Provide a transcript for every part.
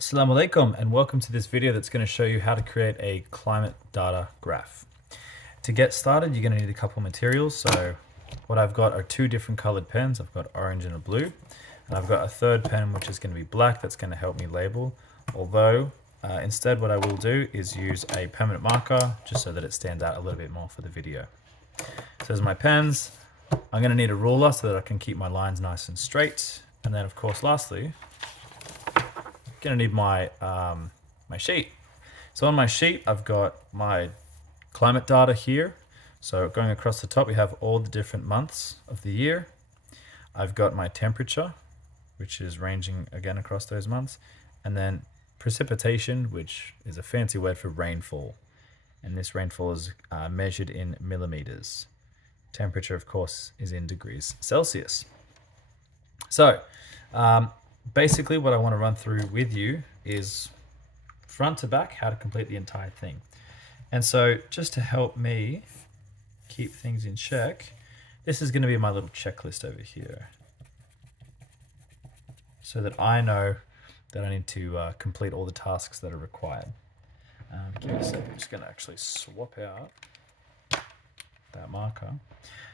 Assalamu alaikum and welcome to this video that's going to show you how to create a climate data graph. To get started, you're going to need a couple materials. So what I've got are two different colored pens. I've got orange and a blue, and I've got a third pen which is going to be black that's going to help me label. Although instead what I will do is use a permanent marker just so that it stands out a little bit more for the video. So there's my pens. I'm going to need a ruler so that I can keep my lines nice and straight. And then of course lastly, gonna need my my sheet. So on my sheet, I've got my climate data here. So going across the top, we have all the different months of the year. I've got my temperature, which is ranging again across those months, and then precipitation, which is a fancy word for rainfall. And this rainfall is measured in millimeters. Temperature, of course, is in degrees Celsius. So basically what I want to run through with you is front to back how to complete the entire thing. And so just to help me keep things in check, this is going to be my little checklist over here so that I know that I need to complete all the tasks that are required. Give me a second, I'm just going to actually swap out that marker.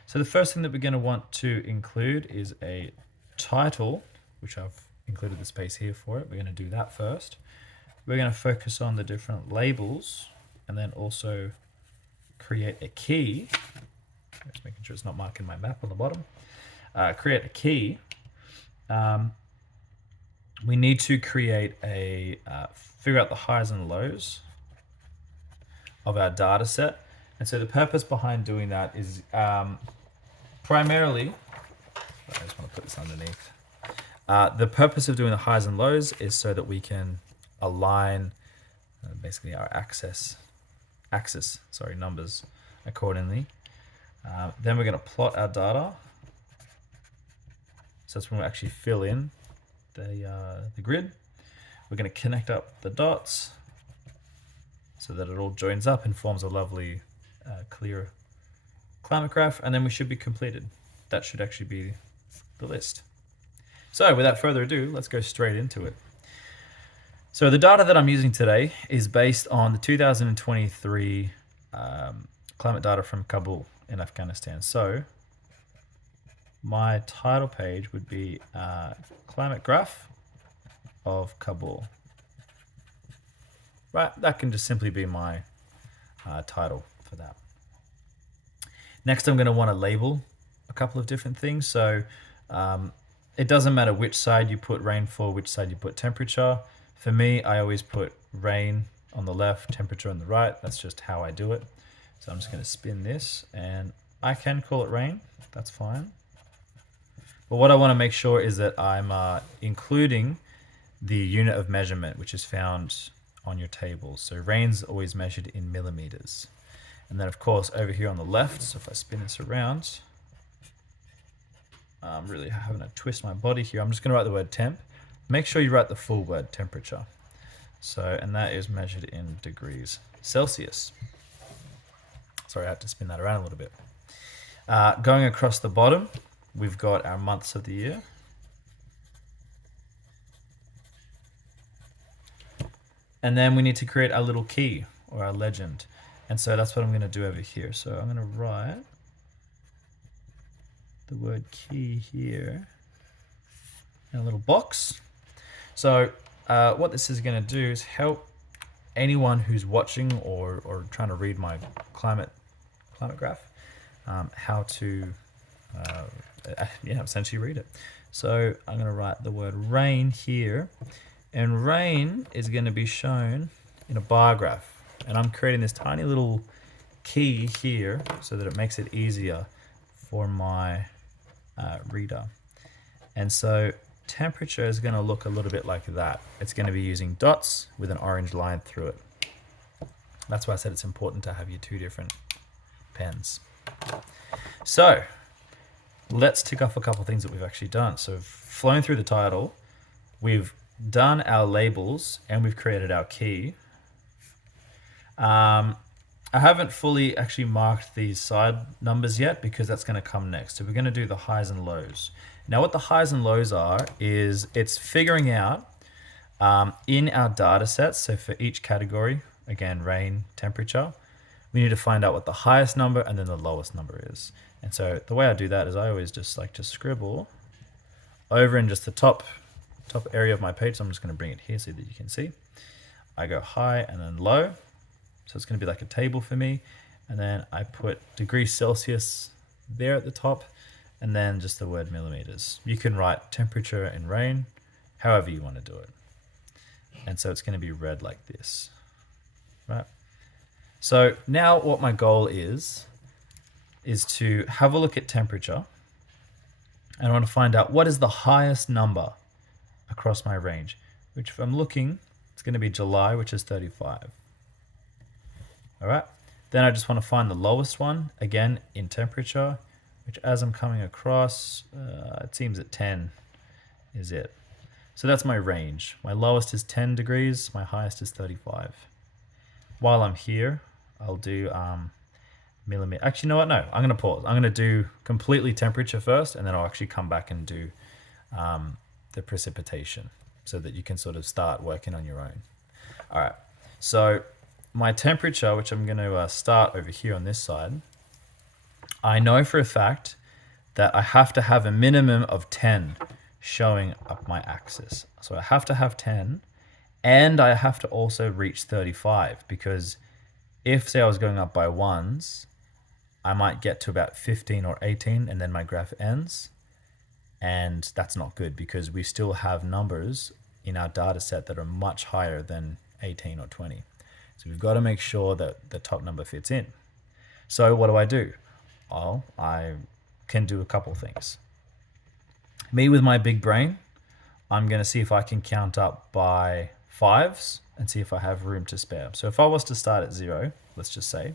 So the first thing that we're going to want to include is a title, which I've included the space here for it. We're going to do that first. We're going to focus on the different labels and then also create a key. Just making sure it's not marking my map on the bottom. Create a key. We need to create a, figure out the highs and lows of our data set. And so the purpose behind doing that is primarily, I just want to put this underneath. The purpose of doing the highs and lows is so that we can align basically our axis numbers accordingly. Then we're going to plot our data. So that's when we actually fill in the grid. We're going to connect up the dots so that it all joins up and forms a lovely clear climate graph, and then we should be completed. That should actually be the list. So without further ado, let's go straight into it. So the data that I'm using today is based on the 2023 climate data from Kabul in Afghanistan. So my title page would be Climate Graph of Kabul. Right, that can just simply be my title for that. Next, I'm going to want to label a couple of different things. So it doesn't matter which side you put rainfall, which side you put temperature. For me, I always put rain on the left, temperature on the right. That's just how I do it. So I'm just going to spin this, and I can call it rain. That's fine. But what I want to make sure is that I'm including the unit of measurement, which is found on your table. So rain's always measured in millimeters. And then of course over here on the left, so if I spin this around, I'm really having to twist my body here. I'm just going to write the word temp. Make sure you write the full word temperature. So, and that is measured in degrees Celsius. Sorry, I had to spin that around a little bit. Going across the bottom, we've got our months of the year. And then we need to create our little key or our legend. And so that's what I'm going to do over here. So I'm going to write the word key here in a little box. So what this is going to do is help anyone who's watching or trying to read my climate graph, how to essentially read it. So I'm going to write the word rain here, and rain is going to be shown in a bar graph. And I'm creating this tiny little key here so that it makes it easier for my reader. And so temperature is going to look a little bit like that. It's going to be using dots with an orange line through it. That's why I said it's important to have your two different pens. So let's tick off a couple of things that we've actually done. So we've flown through the title, we've done our labels, and we've created our key. I haven't fully actually marked these side numbers yet because that's going to come next. So we're going to do the highs and lows. Now what the highs and lows are is it's figuring out In our data sets, so for each category, again, rain, temperature, we need to find out what the highest number and then the lowest number is. And so the way I do that is I always just like to scribble over in just the top area of my page. So I'm just going to bring it here so that you can see. I go high and then low. So it's going to be like a table for me. And then I put degrees Celsius there at the top, and then just the word millimeters. You can write temperature in rain, however you want to do it. And so it's going to be red like this, right? So now what my goal is to have a look at temperature. And I want to find out what is the highest number across my range, which if I'm looking, it's going to be July, which is 35. All right. Then I just want to find the lowest one, again, in temperature, which as I'm coming across, it seems at 10 is it. So that's my range. My lowest is 10 degrees, my highest is 35. While I'm here, I'll do millimeter. Actually, you know what? No, I'm going to pause. I'm going to do completely temperature first, and then I'll actually come back and do the precipitation so that you can sort of start working on your own. All right. So my temperature, which I'm going to start over here on this side, I know for a fact that I have to have a minimum of 10 showing up my axis. So I have to have 10, and I have to also reach 35, because if, say, I was going up by ones, I might get to about 15 or 18 and then my graph ends. And that's not good, because we still have numbers in our data set that are much higher than 18 or 20. So we've got to make sure that the top number fits in. So what do? Well, I can do a couple things. Me with my big brain, I'm going to see if I can count up by fives and see if I have room to spare. So if I was to start at 0, let's just say,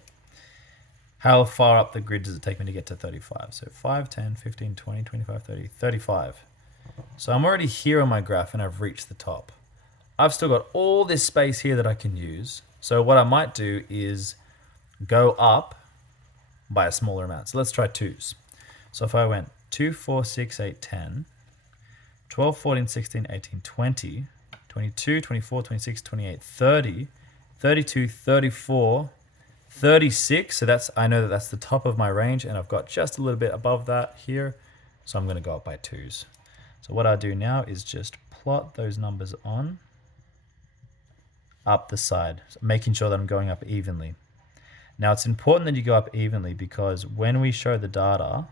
how far up the grid does it take me to get to 35? So 5, 10, 15, 20, 25, 30, 35. So I'm already here on my graph and I've reached the top. I've still got all this space here that I can use. So what I might do is go up by a smaller amount. So let's try 2s. So if I went 2, 4, 6, 8, 10, 12, 14, 16, 18, 20, 22, 24, 26, 28, 30, 32, 34, 36. So that's, I know that that's the top of my range, and I've got just a little bit above that here. So I'm going to go up by 2s. So what I do now is just plot those numbers on up the side, making sure that I'm going up evenly. Now it's important that you go up evenly, because when we show the data,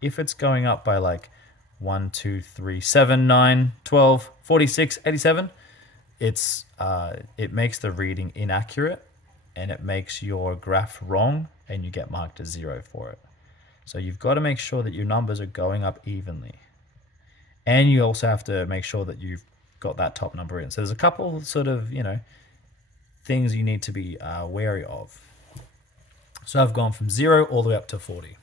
if it's going up by like 1, 2, 3, 7, 9, 12, 46, 87, it makes the reading inaccurate, and it makes your graph wrong, and you get marked as 0 for it. So you've got to make sure that your numbers are going up evenly. And you also have to make sure that you've got that top number in. So there's a couple sort of, things you need to be wary of. So I've gone from 0 all the way up to 40.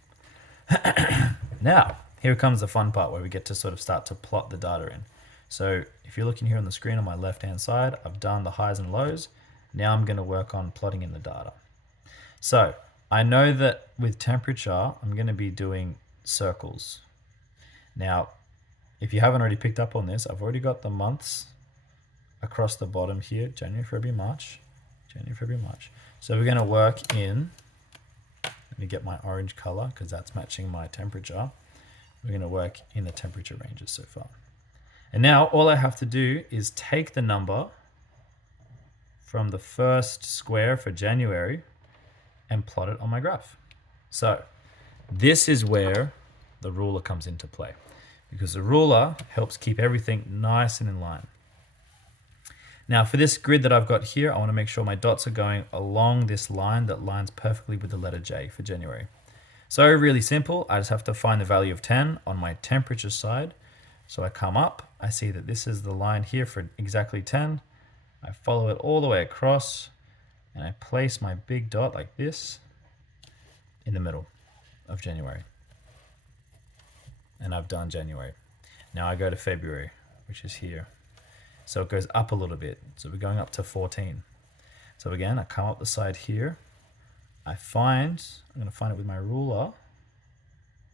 Now, here comes the fun part where we get to sort of start to plot the data in. So if you're looking here on the screen on my left-hand side, I've done the highs and lows. Now I'm going to work on plotting in the data. So I know that with temperature, I'm going to be doing circles. Now, if you haven't already picked up on this, I've already got the months across the bottom here, January, February, March. So we're going to work in, let me get my orange color because that's matching my temperature. We're going to work in the temperature ranges so far. And now all I have to do is take the number from the first square for January and plot it on my graph. So this is where the ruler comes into play, because the ruler helps keep everything nice and in line. Now for this grid that I've got here, I want to make sure my dots are going along this line that lines perfectly with the letter J for January. So really simple, I just have to find the value of 10 on my temperature side. So I come up, I see that this is the line here for exactly 10. I follow it all the way across, and I place my big dot like this in the middle of January. And I've done January. Now I go to February, which is here. So it goes up a little bit. So we're going up to 14. So again, I come up the side here. I'm going to find it with my ruler,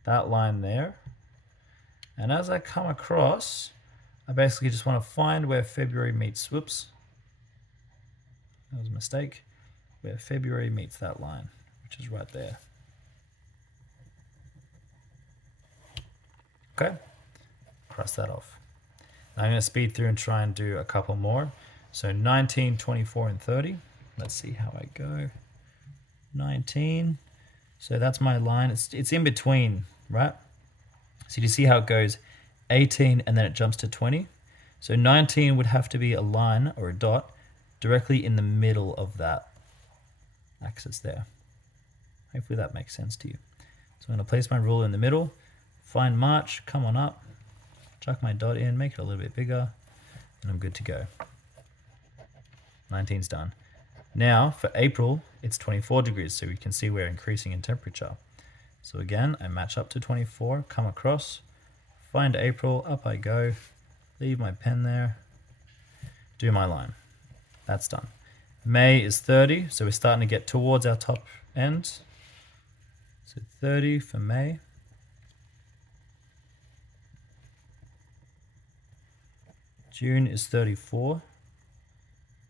that line there. And as I come across, I basically just want to find where February meets, whoops, that was a mistake, where February meets that line, which is right there. Okay, cross that off. Now I'm going to speed through and try and do a couple more. So 19, 24, and 30. Let's see how I go. 19. So that's my line. It's in between, right? So you see how it goes 18 and then it jumps to 20. So 19 would have to be a line or a dot directly in the middle of that axis there. Hopefully that makes sense to you. So I'm going to place my ruler in the middle, find March, come on up, chuck my dot in, make it a little bit bigger, and I'm good to go. 19's done. Now for April, it's 24 degrees, so we can see we're increasing in temperature. So again, I match up to 24, come across, find April, up I go, leave my pen there, do my line. That's done. May is 30, so we're starting to get towards our top end. So 30 for May. June is 34.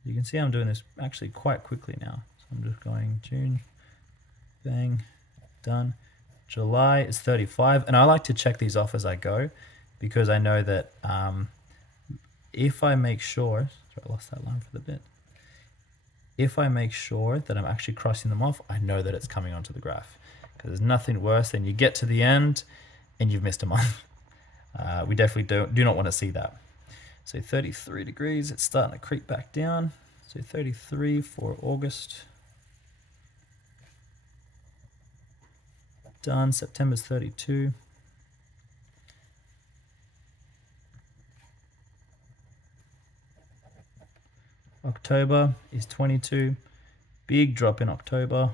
You can see I'm doing this actually quite quickly now. So I'm just going June, bang, done. July is 35, and I like to check these off as I go because I know that if I make sure, sorry, I lost that line for the bit. If I make sure that I'm actually crossing them off, I know that it's coming onto the graph because there's nothing worse than you get to the end and you've missed a month. We definitely do not want to see that. So 33 degrees, it's starting to creep back down. So 33 for August. Done. September's 32. October is 22. Big drop in October.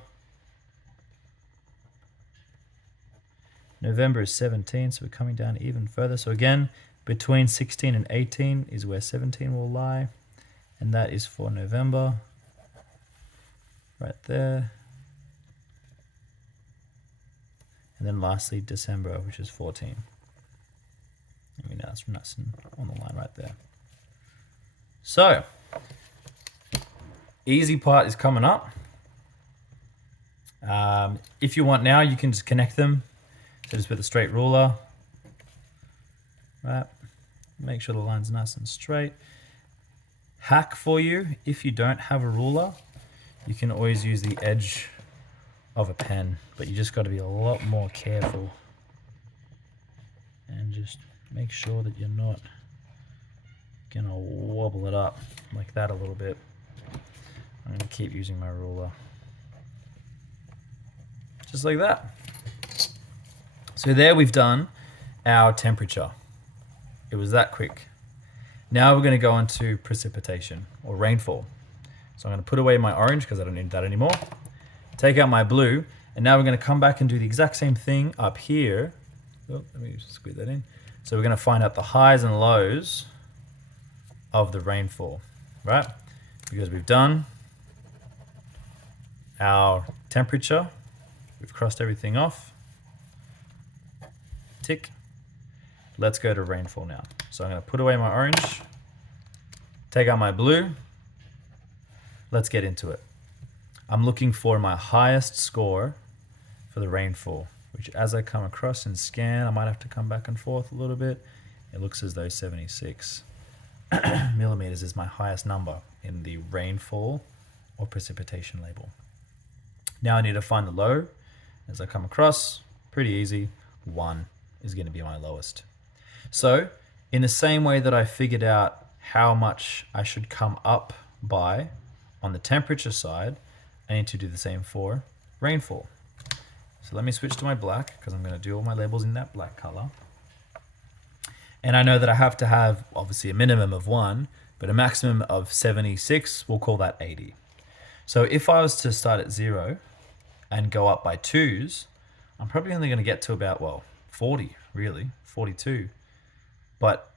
November is 17, so we're coming down even further. So again, between 16 and 18 is where 17 will lie. And that is for November. Right there. And then lastly, December, which is 14. I mean, that's nice and on the line right there. So, easy part is coming up. If you want now, you can just connect them. So just with a straight ruler. Right. Make sure the line's nice and straight. Hack for you, if you don't have a ruler, you can always use the edge of a pen, but you just got to be a lot more careful and just make sure that you're not gonna wobble it up like that a little bit. I'm gonna keep using my ruler just like that. So there we've done our temperature. It was that quick. Now we're going to go into precipitation or rainfall. So I'm going to put away my orange because I don't need that anymore. Take out my blue, and now we're going to come back and do the exact same thing up here. Oh, let me just squeeze that in. So we're going to find out the highs and lows of the rainfall, right? Because we've done our temperature. We've crossed everything off. Tick. Let's go to rainfall now. So I'm going to put away my orange, take out my blue. Let's get into it. I'm looking for my highest score for the rainfall, which as I come across and scan, I might have to come back and forth a little bit. It looks as though 76 millimeters is my highest number in the rainfall or precipitation label. Now I need to find the low. As I come across, pretty easy, 1 is going to be my lowest. So in the same way that I figured out how much I should come up by on the temperature side, I need to do the same for rainfall. So let me switch to my black because I'm going to do all my labels in that black color. And I know that I have to have obviously a minimum of 1, but a maximum of 76, we'll call that 80. So if I was to start at 0 and go up by 2s, I'm probably only going to get to about, 40 really, 42. But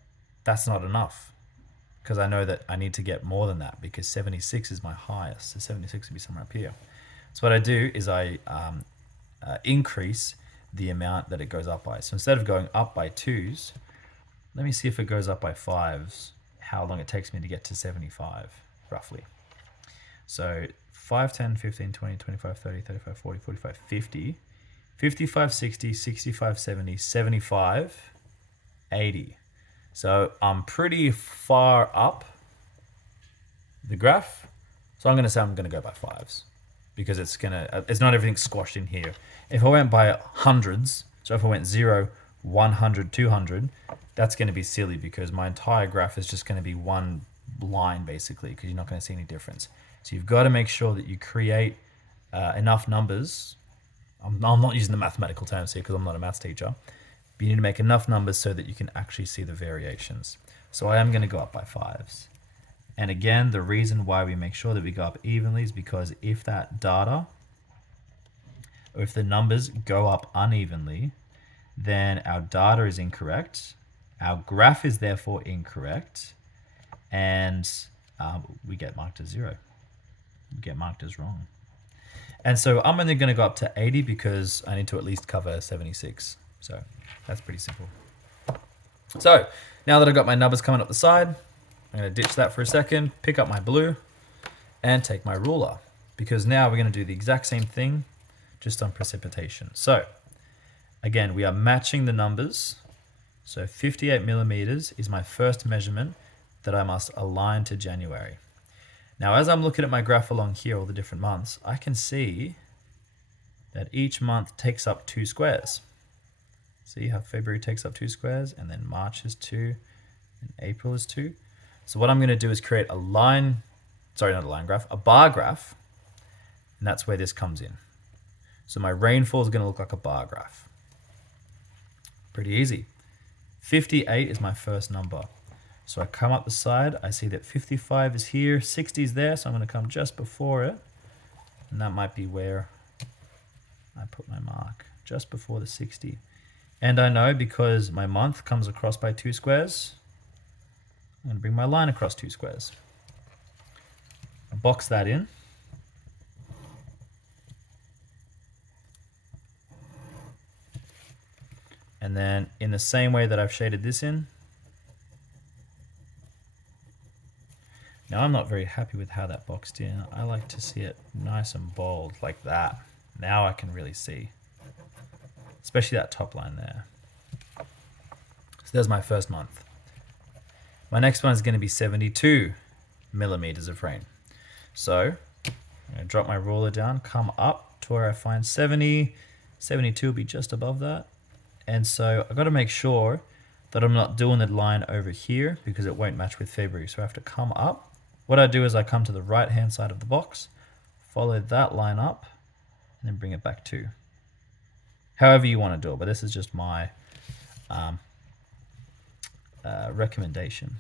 that's not enough because I know that I need to get more than that because 76 is my highest. So 76 would be somewhere up here. So what I do is I increase the amount that it goes up by. So instead of going up by 2s, let me see if it goes up by 5s, how long it takes me to get to 75, roughly. So 5, 10, 15, 20, 25, 30, 35, 40, 45, 50, 55, 60, 65, 70, 75, 80. So I'm pretty far up the graph. So I'm going to say I'm going to go by 5s because it's not everything squashed in here. If I went by hundreds, so if I went 0, 100, 200, that's going to be silly because my entire graph is just going to be one line basically because you're not going to see any difference. So you've got to make sure that you create enough numbers. I'm not using the mathematical terms here because I'm not a maths teacher. But you need to make enough numbers so that you can actually see the variations. So I am going to go up by 5s. And again, the reason why we make sure that we go up evenly is because if that data, or if the numbers go up unevenly, then our data is incorrect. Our graph is therefore incorrect. And we get marked as 0. We get marked as wrong. And so I'm only going to go up to 80 because I need to at least cover 76. So that's pretty simple. So now that I've got my numbers coming up the side, I'm going to ditch that for a second, pick up my blue and take my ruler because now we're going to do the exact same thing just on precipitation. So again, we are matching the numbers. So 58 millimeters is my first measurement that I must align to January. Now, as I'm looking at my graph along here, all the different months, I can see that each month takes up 2 squares. See how February takes up 2 squares, and then March is 2, and April is 2. So what I'm going to do is create a line, sorry, not a line graph, a bar graph, and that's where this comes in. So my rainfall is going to look like a bar graph. Pretty easy. 58 is my first number. So I come up the side, I see that 55 is here, 60 is there, so I'm going to come just before it. And that might be where I put my mark, just before the 60. And I know because my month comes across by 2 squares, I'm going to bring my line across 2 squares. I box that in. And then in the same way that I've shaded this in, now I'm not very happy with how that boxed in. I like to see it nice and bold like that. Now I can really see, especially that top line there. So there's my first month. My next one is going to be 72 millimeters of rain. So I'm going to drop my ruler down, come up to where I find 70. 72 will be just above that. And so I've got to make sure that I'm not doing the line over here because it won't match with February. So I have to come up. What I do is I come to the right-hand side of the box, follow that line up, and then bring it back to. However you want to do it, but this is just my recommendation.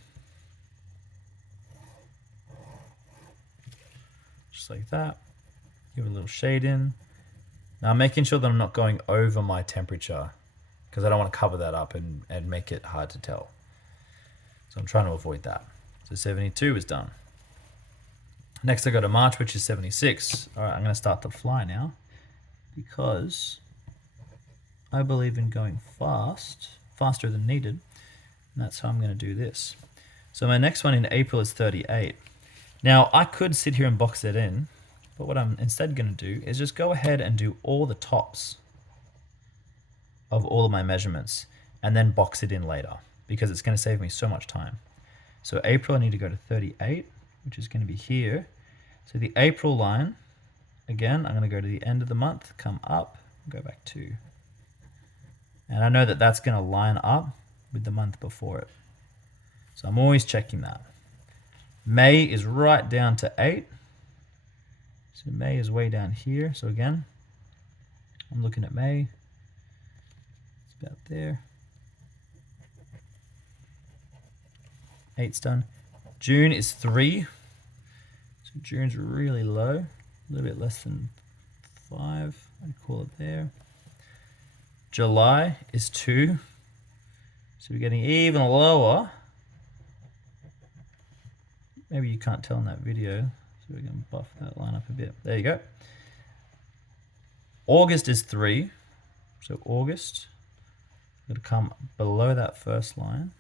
Just like that. Give a little shade in. Now I'm making sure that I'm not going over my temperature because I don't want to cover that up and make it hard to tell. So I'm trying to avoid that. So 72 is done. Next I go to March, which is 76. All right, I'm going to start to fly now because I believe in going faster than needed. And that's how I'm going to do this. So my next one in April is 38. Now I could sit here and box it in, but what I'm instead going to do is just go ahead and do all the tops of all of my measurements and then box it in later because it's going to save me so much time. So April, I need to go to 38, which is going to be here. So the April line, again, I'm going to go to the end of the month, come up, go back 2. And I know that that's going to line up with the month before it. So I'm always checking that. May is right down to 8. So May is way down here. So again, I'm looking at May. It's about there. 8's done. June is 3. So June's really low, a little bit less than 5. I'd call it there. July is 2. So we're getting even lower. Maybe you can't tell in that video, so we can buff that line up a bit. There you go. August is 3. So August, I'm going to come below that first line.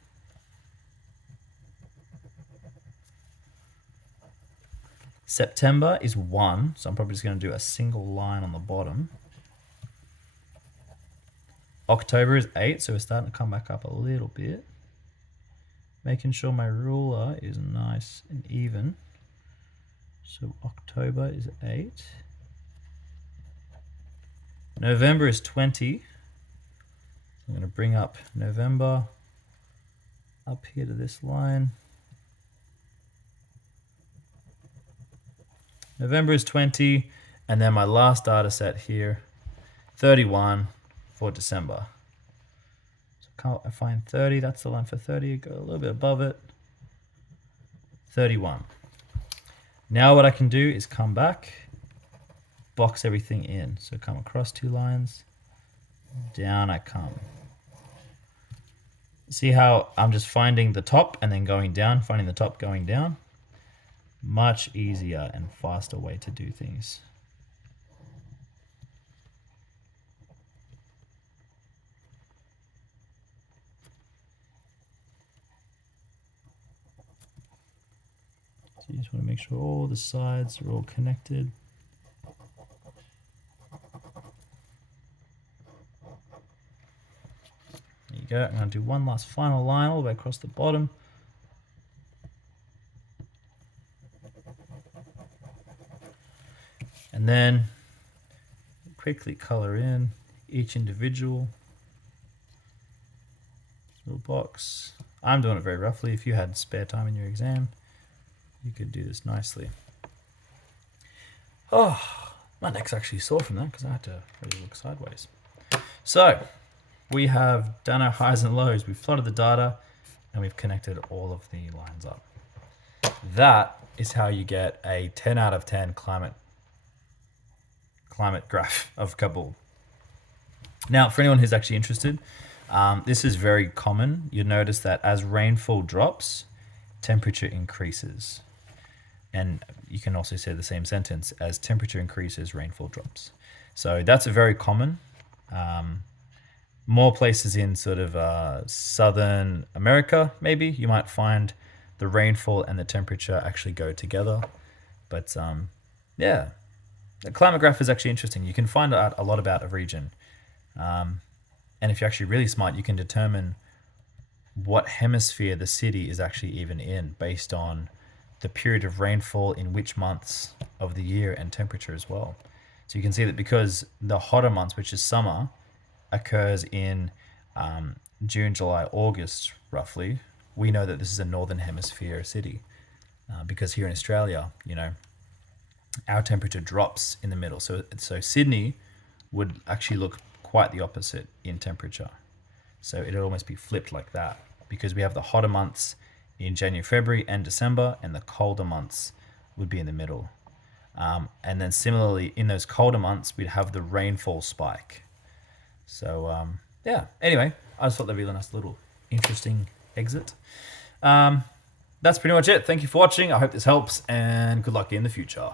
September is 1, so I'm probably just going to do a single line on the bottom. October is 8, so we're starting to come back up a little bit. Making sure my ruler is nice and even. So October is 8. November is 20. I'm going to bring up November up here to this line. November is 20, and then my last data set here, 31 for December. So I find 30, that's the line for 30, go a little bit above it. 31. Now what I can do is come back, box everything in. So come across 2 lines, down I come. See how I'm just finding the top and then going down, finding the top, going down? Much easier and faster way to do things. So you just want to make sure all the sides are all connected. There you go. I'm going to do one last final line all the way across the bottom. And then quickly color in each individual little box. I'm doing it very roughly. If you had spare time in your exam, you could do this nicely. Oh, my neck's actually sore from that because I had to really look sideways. So we have done our highs and lows. We've plotted the data and we've connected all of the lines up. That is how you get a 10 out of 10 climate graph of Kabul. Now, for anyone who's actually interested, this is very common. You'll notice that as rainfall drops, temperature increases. And you can also say the same sentence, as temperature increases, rainfall drops. So that's a very common. More places in sort of Southern America, maybe, you might find the rainfall and the temperature actually go together. But yeah, the climate graph is actually interesting. You can find out a lot about a region. And if you're actually really smart, you can determine what hemisphere the city is actually even in based on the period of rainfall in which months of the year and temperature as well. So you can see that because the hotter months, which is summer, occurs in June, July, August, roughly, we know that this is a northern hemisphere city because here in Australia, you know, our temperature drops in the middle. So Sydney would actually look quite the opposite in temperature. So it'd almost be flipped like that because we have the hotter months in January, February, and December, and the colder months would be in the middle. And then similarly, in those colder months, we'd have the rainfall spike. So yeah, anyway, I just thought that'd be a nice little interesting exit. That's pretty much it. Thank you for watching. I hope this helps, and good luck in the future.